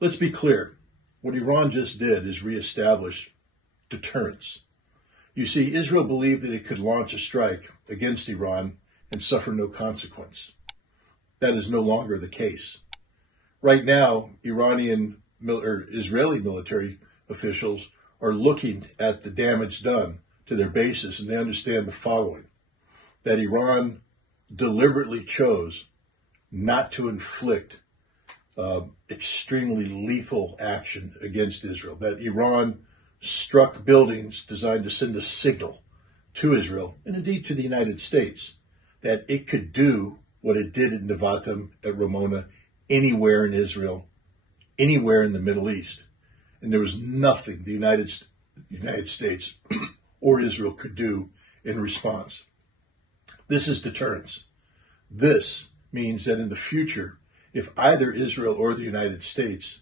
Let's be clear. What Iran just did is reestablish deterrence. You see, Israel believed that it could launch a strike against Iran and suffer no consequence. That is no longer the case. Right now, Israeli military officials are looking at the damage done to their bases, and they understand the following: that Iran deliberately chose not to inflict extremely lethal action against Israel, that Iran struck buildings designed to send a signal to Israel, and indeed to the United States, that it could do what it did in Nevatim, at Ramona, anywhere in Israel, anywhere in the Middle East. And there was nothing the United States or Israel could do in response. This is deterrence. This means that in the future, if either Israel or the United States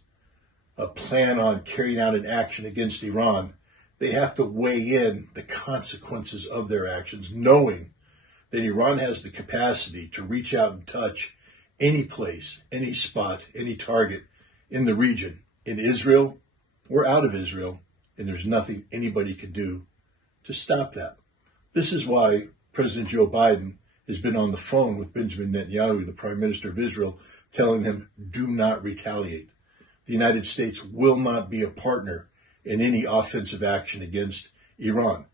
plan on carrying out an action against Iran, they have to weigh in the consequences of their actions, knowing that Iran has the capacity to reach out and touch any place, any spot, any target in the region, in Israel or out of Israel, and there's nothing anybody can do to stop that. This is why President Joe Biden has been on the phone with Benjamin Netanyahu, the Prime Minister of Israel, telling him, do not retaliate. The United States will not be a partner in any offensive action against Iran.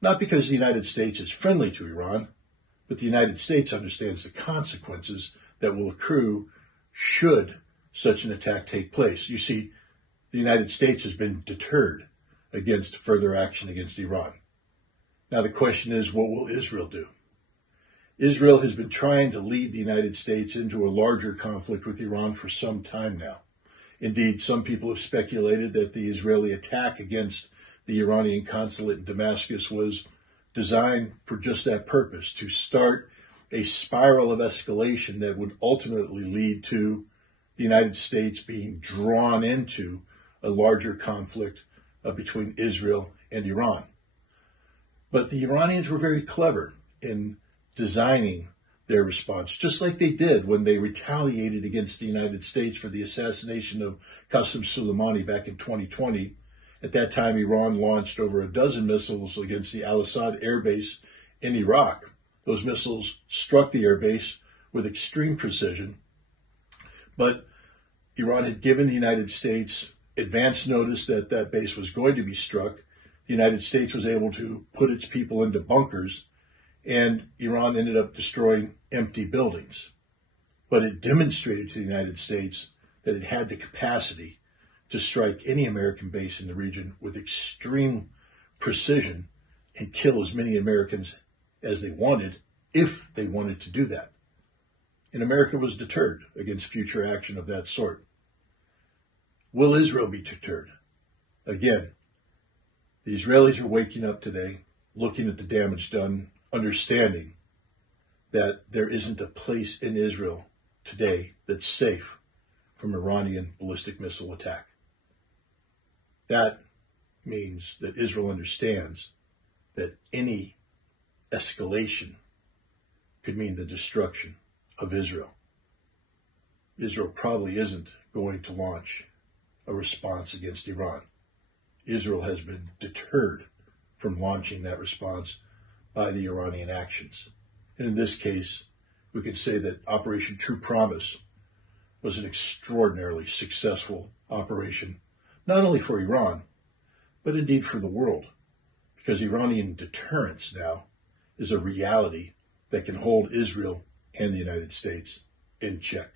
Not because the United States is friendly to Iran, but the United States understands the consequences that will accrue should such an attack take place. You see, the United States has been deterred against further action against Iran. Now the question is, what will Israel do? Israel has been trying to lead the United States into a larger conflict with Iran for some time now. Indeed, some people have speculated that the Israeli attack against the Iranian consulate in Damascus was designed for just that purpose, to start a spiral of escalation that would ultimately lead to the United States being drawn into a larger conflict between Israel and Iran. But the Iranians were very clever in designing their response, just like they did when they retaliated against the United States for the assassination of Qasem Soleimani back in 2020. At that time, Iran launched over a dozen missiles against the Al-Assad air base in Iraq. Those missiles struck the air base with extreme precision, but Iran had given the United States advance notice that that base was going to be struck. The United States was able to put its people into bunkers, and Iran ended up destroying empty buildings. But it demonstrated to the United States that it had the capacity to strike any American base in the region with extreme precision and kill as many Americans as they wanted, if they wanted to do that. And America was deterred against future action of that sort. Will Israel be deterred? Again, the Israelis are waking up today, looking at the damage done, understanding that there isn't a place in Israel today that's safe from Iranian ballistic missile attack. That means that Israel understands that any escalation could mean the destruction of Israel. Israel probably isn't going to launch a response against Iran. Israel has been deterred from launching that response by the Iranian actions. And in this case, we could say that Operation True Promise was an extraordinarily successful operation, not only for Iran, but indeed for the world, because Iranian deterrence now is a reality that can hold Israel and the United States in check.